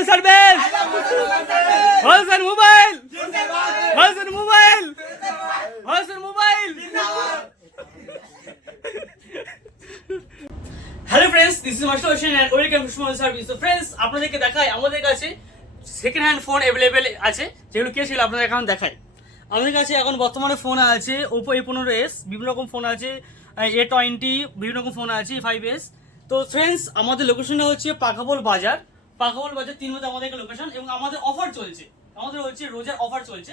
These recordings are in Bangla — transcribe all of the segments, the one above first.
Mobile service, wholesale mobile, wholesale mobile, wholesale mobile. Hello friends, this is master Hossain and welcome to mobile service. তো ফ্রেন্ডস, আপনাদেরকে দেখাই আমাদের কাছে সেকেন্ড হ্যান্ড ফোন অ্যাভেলেবেল আছে, যেগুলো কে ছিল আপনাদের এখন দেখাই। আমাদের কাছে এখন বর্তমানে ফোন আছে ওপো A15s, বিভিন্ন রকম ফোন আছে, A20, বিভিন্ন রকম ফোন আছে, 5s। তো ফ্রেন্ডস, আমাদের লোকেশনটা হচ্ছে পাখাবোল বাজার, পাখাবোল বাজার 3 মধ্যে আমাদের লোকেশন। এবং আমাদের অফার চলছে, আমাদের হচ্ছে রোজার অফার চলছে,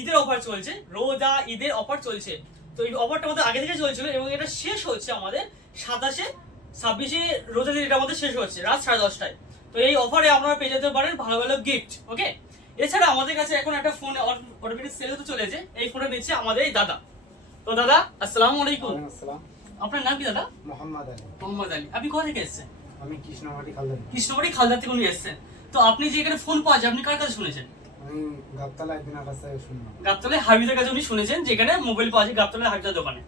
ঈদের অফার চলছে, রোজা ঈদের অফার চলছে। তো এই অফারটা আমাদের আগে থেকে চলছিল এবং এটা শেষ হচ্ছে আমাদের 27-26 রোজা দিন, এটা আমাদের শেষ হচ্ছে রাত 10:30টায়। তো এই অফারে আপনারা পেয়ে যেতে পারেন ভালো ভালো গিফট। ওকে, এছাড়া আমাদের কাছে এখন একটা ফোন অটোমেটিক সেল হতে চলেছে, এই ফোনটা নিচ্ছে আমাদের এই দাদা। তো দাদা, আসসালামু আলাইকুম। আসসালাম। আপনার নাম কি দাদা? মোহাম্মদ আলী। মোহাম্মদ আলী। আপনি কোথা থেকে এসেছেন? আমি কৃষ্ণবাড়ি খালদার। কৃষ্ণবাড়ি খালদা থেকে উনি এসেছেন। তো আপনি যে এখানে ফোন পাওয়া যায়, আপনি কার কাছে শুনেছেন? আমি গাবতলা একদিনের কাছে শুনলাম। গাবতলায় হাবিবের কাছে উনি শুনেছেন যেখানে মোবাইল পাওয়া যায়, গাবতলায় হাবিবের দোকানে।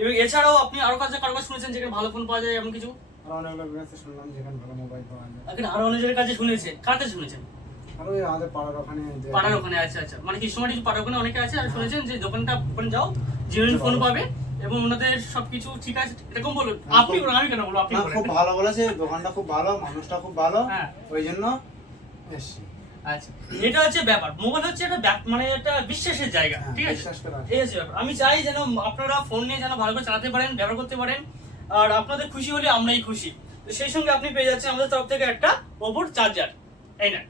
এবং এছাড়াও আপনি আরো কাছে কারো কাছে শুনেছেন যেখানে ভালো ফোন পাওয়া যায় এমন কিছু? আর অনেক লোকের কাছে শুনলাম যেখানে ভালো মোবাইল পাওয়া যায়। এখানে আরো অনেকের কাছে শুনেছেন, কার কাছে শুনেছেন? আর ওই আমাদের পাড়ার ওখানে পাড়ার ওখানে। আচ্ছা আচ্ছা, মানে কৃষ্ণবাড়ি পাড়ার ওখানে অনেকে আছে আর শুনেছেন যে দোকানটা ওখানে যাও, জেনুইন ফোন পাবে এবং ওনাদের সবকিছু ঠিক আছে, এরকম বলুন। আপনি বলুন, আমি কেন বলবো? আপনি বলেন। খুব ভালো বলেছে, দোকানটা খুব ভালো, মানুষটা খুব ভালো, হ্যাঁ, ওই জন্য এসছি। আচ্ছা, এটা হচ্ছে ব্যাপার। মোবাইল হচ্ছে একটা মানে একটা বিশ্বাসের জায়গা, ঠিক আছে? বিশ্বাস করা। এই হচ্ছে ব্যাপার। আমি চাই যেন আপনারা ফোন নিয়ে যেন ভালো করে চালাতে পারেন, ব্যবহার করতে পারেন, আর আপনাদের খুশি হলে আমরাই খুশি। তো সেই সঙ্গে আপনি পেয়ে যাচ্ছেন আমাদের তরফ থেকে একটা ওপোর চার্জার, এই না?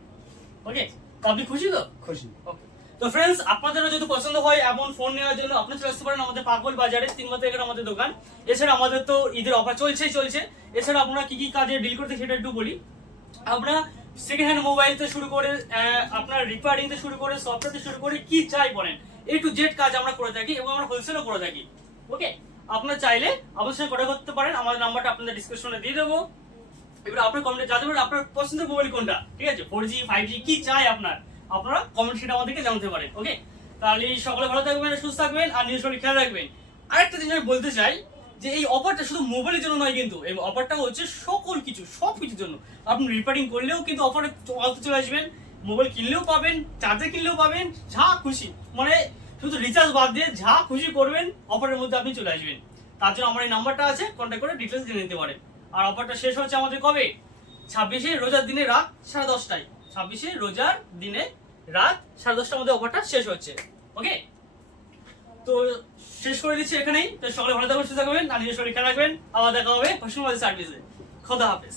ওকে, তো আপনি খুশি তো? খুশি। ওকে, তো ফ্রেন্ডস, আপনাদেরও যদি পছন্দ হয় এমন ফোন নেওয়ার জন্য আপনি চলে আসতে পারেন আমাদের পাগল বাজারে, 3 নম্বর থেকে আমাদের দোকান। এছাড়া আমাদের তো ঈদের অফার চলছে। এছাড়া আপনারা কি কি কাজে ডিল করতে সেটা একটু বলি। আমরা সেকেন্ড হ্যান্ড মোবাইল থেকে শুরু করে আপনার রিপেয়ারিং থেকে শুরু করে সফটওয়্যার থেকে শুরু করে কি চাই বলেন, A to Z কাজ আমরা করে থাকি এবং আমরা হোলসেলও করে থাকি। ওকে, আপনারা চাইলে আমাদের সঙ্গে কন্টাক্ট করতে পারেন, আমাদের নাম্বারটা আপনাদের ডিসক্রিপশনে দিয়ে দেবো। এবার আপনার কমেন্টে জানতে পারেন আপনার পছন্দের মোবাইল কোনটা, ঠিক আছে? 4G 5G কি চাই আপনারা কমেন্ট সেটা আমাদেরকে জানাতে পারেন। ওকে, তাহলে সকলে ভালো থাকবেন, সুস্থ থাকবেন আর নিজের শরীর খেয়াল রাখবেন। আরেকটা জিনিস আমি বলতে চাই যে এই অফারটা শুধু মোবাইলের জন্য নয়, কিন্তু এই অফারটা হচ্ছে সবকিছুর জন্য। আপনি রিপেয়ারিং করলেও কিন্তু অফারে চলে আসবেন, মোবাইল কিনলেও পাবেন, চার্জার কিনলেও পাবেন, যা খুশি, মানে শুধু রিচার্জ বাদ দিয়ে যা খুশি করবেন অফারের মধ্যে আপনি চলে আসবেন। তার জন্য আমার এই নাম্বারটা আছে, কন্ট্যাক্ট করে ডিটেলস জেনে নিতে পারেন। আর অফারটা শেষ হচ্ছে আমাদের কবে? 26 রোজার দিনে রাত 10:30টায়। 26 রোজার দিনে রাত 10:30টার মধ্যে অফারটা শেষ হচ্ছে। ওকে, তো শেষ করে দিচ্ছি এখানেই। তো সকলে ভালো থাকবেন, সুস্থ থাকবেন আর নিজের শরীর খেয়াল রাখবেন। আবার দেখা হবে হোসেন মোবাইল সার্ভিসে। খোদা হাফেজ।